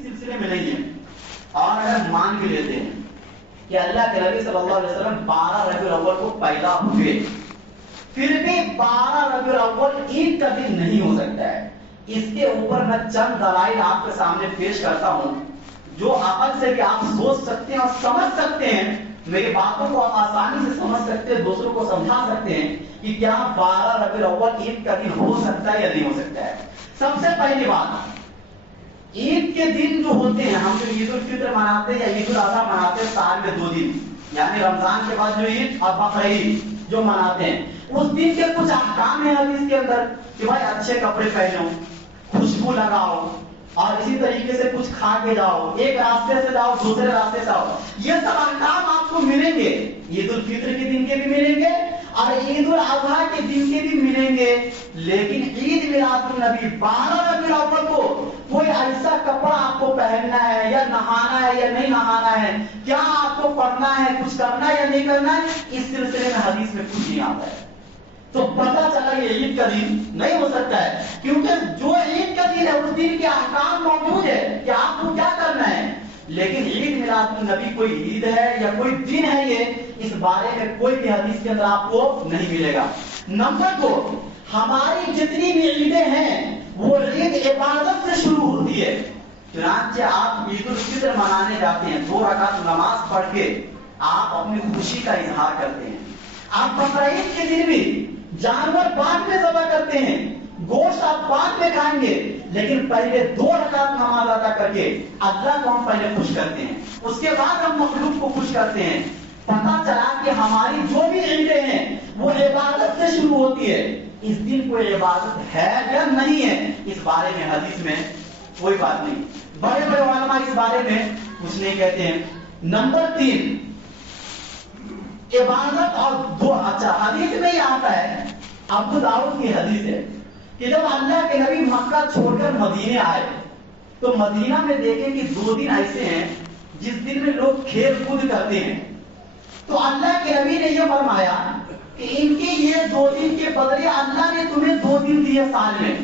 اس سلسلے میں نہیں ہے. اور اگر مان بھی لیتے ہیں کہ اللہ کے نبی صلی اللہ علیہ وسلم 12 ربیع الاول کو پیدا ہوئے, پھر بھی 12 ربیع الاول عید کا دن نہیں ہو سکتا ہے. اس کے اوپر میں چند دلائل آپ کے سامنے پیش کرتا ہوں جو عقل سے بھی آپ سوچ سکتے ہیں اور سمجھ سکتے ہیں, میری باتوں کو آپ آسانی سے سمجھ سکتے ہیں, دوسروں کو سمجھا سکتے ہیں کہ کیا 12 ربیع الاول عید کا دن ہو سکتا ہے یا نہیں ہو سکتا ہے. سب سے پہلی بات, عید کے دن جو ہوتے ہیں, ہم جو عید الفطر مناتے ہیں یا عید الاضحیٰ مناتے ہیں سال میں 2 دن, یعنی رمضان کے بعد جو عید اور بقرعید جو مناتے ہیں, اس دن کے کچھ احکام ہیں حدیث کے اندر کہ بھائی اچھے کپڑے پہنو, خوشبو لگاؤ, اور اسی طریقے سے کچھ کھا کے جاؤ, ایک راستے سے جاؤ دوسرے راستے سے آؤ. یہ سب احکام آپ کو ملیں گے, عید الفطر کے دن کے بھی ملیں گے اور عید الاضحیٰ کے دن کے بھی ملیں گے. لیکن عید میلاد النبی 12 ربیع الاول کو کوئی ایسا کپڑا آپ کو پہننا ہے یا نہانا ہے یا نہیں نہانا ہے, کیا آپ کو پڑھنا ہے, کچھ کرنا ہے یا نہیں کرنا ہے, اس سلسلے میں حدیث میں کچھ نہیں آتا ہے. تو پتہ چلا یہ عید کا دن نہیں ہو سکتا ہے, کیونکہ جو عید کا دن ہے اس دن کے احکام موجود ہے کہ آپ کو کیا کرنا ہے. لیکن عید میلاد النبی کوئی عید ہے یا کوئی دن ہے, یہ اس بارے میں کوئی بھی حدیث کے اندر آپ کو نہیں ملے گا. نمبر 2, ہماری جتنی بھی عیدیں ہیں وہ عید عبادت سے شروع ہوتی ہے. چنانچہ آپ عید الفطر منانے جاتے ہیں, 2 رکعت نماز پڑھ کے آپ اپنی خوشی کا اظہار کرتے ہیں. آپ بقرعید کے دن بھی جانور بعد میں ذبح کرتے ہیں, گوشت آپ بعد میں کھائیں گے, لیکن پہلے 2 رکعت نماز ادا کر کے اللہ کو ہم پہلے خوش کرتے ہیں, اس کے بعد ہم مخلوق کو خوش کرتے ہیں. پتہ چلا کہ ہماری جو بھی عیدیں ہیں وہ عبادت سے شروع ہوتی ہے. اس دن کوئی عبادت ہے یا نہیں ہے, اس بارے میں حدیث میں کوئی بات نہیں. بڑے بڑے علماء اس بارے میں کچھ نہیں کہتے ہیں. نمبر 3, عبادت اور اچھا حدیث میں یہ آتا ہے, ابو داؤد کی حدیث ہے کہ جب اللہ کے نبی مکہ چھوڑ کر مدینے آئے تو مدینہ میں دیکھیں کہ 2 دن ایسے ہیں جس دن میں لوگ کھیل کود کرتے ہیں. تو اللہ کے نبی نے یہ فرمایا کہ ان کے یہ 2 دن کے بدلے اللہ نے تمہیں 2 دن دیے سال میں,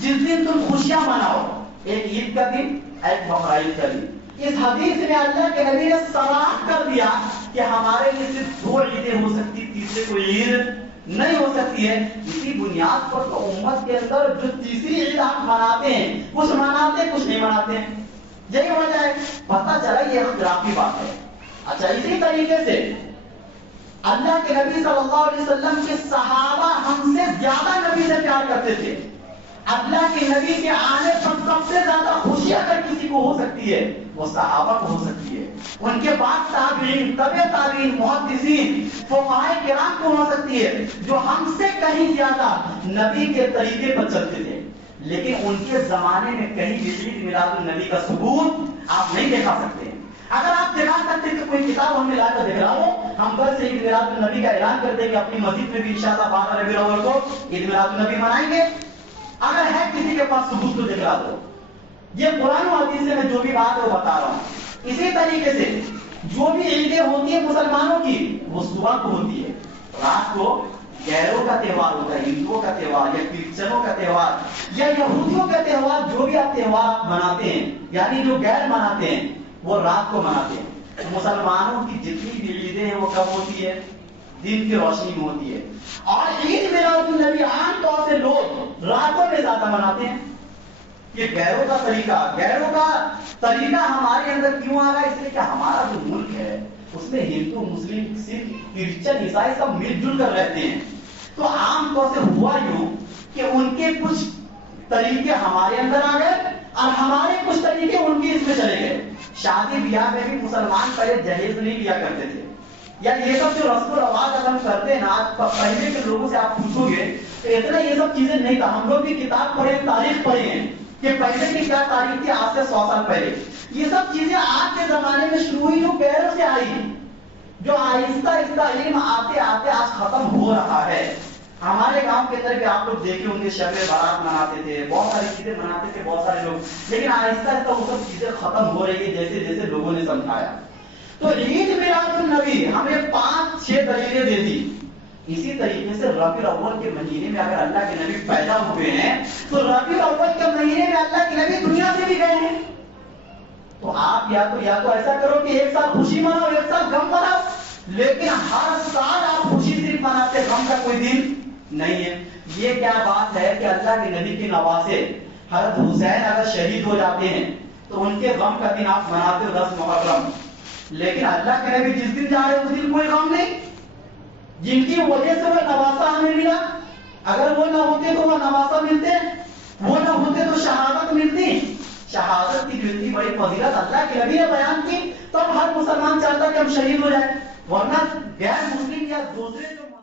جس دن تم خوشیاں مناؤ, ایک عید کا دن, ایک بقرعید کا دن. اس حدیث میں اللہ کے نبی نے صراحت کر دیا کہ ہمارے لیے صرف 2 عیدیں ہو سکتی, تیسرے کوئی عید نہیں ہو سکتی ہے. اسی بنیاد پر تو امت کے اندر جو تیسری عید آپ مناتے ہیں, کچھ مناتے ہیں کچھ نہیں مناتے ہیں, یہی وجہ ہے. پتہ چلا یہ اختلافی بات ہے. اچھا, اسی طریقے سے اللہ کے نبی صلی اللہ علیہ وسلم کے صحابہ ہم سے زیادہ نبی سے پیار کرتے تھے. اللہ کے نبی کے آنے پر سب سے زیادہ خوشی اگر کسی کو ہو سکتی ہے وہ صحابہ کو ہو سکتی ہے. ان کے بعد تابعین, تبع تابعین, محدثین, فقہاء کرام کو ہو سکتی ہے جو ہم سے کہیں زیادہ نبی کے طریقے پر چلتے تھے. لیکن ان کے زمانے میں کہیں بھی عید میلاد النبی کا ثبوت آپ نہیں دکھا سکتے. اگر آپ دکھا سکتے ہیں تو کوئی کتاب ہمیں لا کر دکھلاؤ, ہم بس عید میلاد النبی کا اعلان کر دیں کہ اپنی مسجد میں بھی انشاءاللہ 12 ربیع الاول کو عید میلاد النبی منائیں گے. اگر ہے کسی کے پاس ثبوت تو دکھلا دو. یہ قرآن و حدیث سے میں جو بھی بات ہے وہ بتا رہا ہوں. اسی طریقے سے جو بھی عیدیں ہوتی ہیں مسلمانوں کی وہ صبح کو ہوتی ہے, رات کو غیروں کا تہوار ہوتا ہے, ہندوؤں کا تہوار یا کرسچنوں کا تہوار یا یہودیوں کا تہوار, جو بھی آپ تہوار آپ مناتے ہیں یعنی جو غیر مناتے ہیں وہ رات کو مناتے ہیں. مسلمانوں کی جتنی بھی عیدیں ہیں وہ کب ہوتی ہے, دن کی روشنی میں ہوتی ہے. اور عید میلاد النبی عام طور سے لوگ راتوں میں زیادہ مناتے ہیں. یہ غیروں کا طریقہ ہمارے اندر کیوں آ رہا ہے, اس لیے کہ ہمارا جو ملک ہے اس میں ہندو, مسلم, سکھ, کرسچن, عیسائی سب مل جل کر رہتے ہیں. تو عام طور سے ہوا یوں کہ ان کے کچھ طریقے ہمارے اندر آ گئے اور ہمارے کچھ طریقے ان کے اس میں چلے گئے. شادی بیاہ میں بھی مسلمان پہلے جہیز نہیں لیا کرتے تھے, یا یہ سب جو رسم و رواج اگر ہم کرتے ہیں نا, پہلے کے لوگوں سے آپ پوچھو گے تو اتنا یہ سب چیزیں نہیں تھا. ہم لوگ بھی کتاب پڑھے, تاریخ پڑھے ہیں کہ پہلے کی کیا تاریخ تھی آج سے 100 سال پہلے. یہ سب چیزیں آج کے زمانے میں شروع ہوئی جو غیروں سے آئی, جو آہستہ آہستہ علم آتے آتے آج ختم ہو رہا ہے. ہمارے گاؤں کے اندر بھی آپ لوگ دیکھے ہوں گے شب بارات مناتے تھے, بہت ساری چیزیں مناتے تھے بہت سارے لوگ, لیکن آہستہ آہستہ وہ سب چیزیں ختم ہو رہی ہے جیسے جیسے لوگوں نے سمجھایا. تو عید میلاد النبی ہمیں 5-6 دلیلیں دے دی. اسی طریقے سے ربیع الاول کے مہینے میں اگر اللہ کے نبی پیدا ہوئے ہیں تو ربیع الاول کے مہینے میں اللہ کے نبی دنیا سے بھی گئے ہیں. تو آپ یا تو ایسا کرو کہ ایک سال خوشی مناؤ، ایک سال غم مناؤ، لیکن ہر سال آپ خوشی صرف مناتے، غم کا کوئی دن نہیں ہے۔ یہ کیا بات ہے کہ اللہ کے نبی کے نواسے حضرت حسین اگر شہید ہو جاتے ہیں تو ان کے غم کا دن آپ مناتے ہو 10 محرم، لیکن اللہ کے نبی جس دن جا رہے اس دن کوئی غم نہیں، جن کی وجہ سے وہ نواسا ہمیں ملا، اگر وہ نہ ہوتے تو وہ نواسا ملتے، وہ نہ ہوتے تو شہادت ملتی، شہادت کی ملتی بڑی فضیلت اللہ کے نبی نے بیان کی، تب ہر مسلمان چاہتا کہ ہم شہید ہو جائیں، ورنہ غیر مسلم یا دوسرے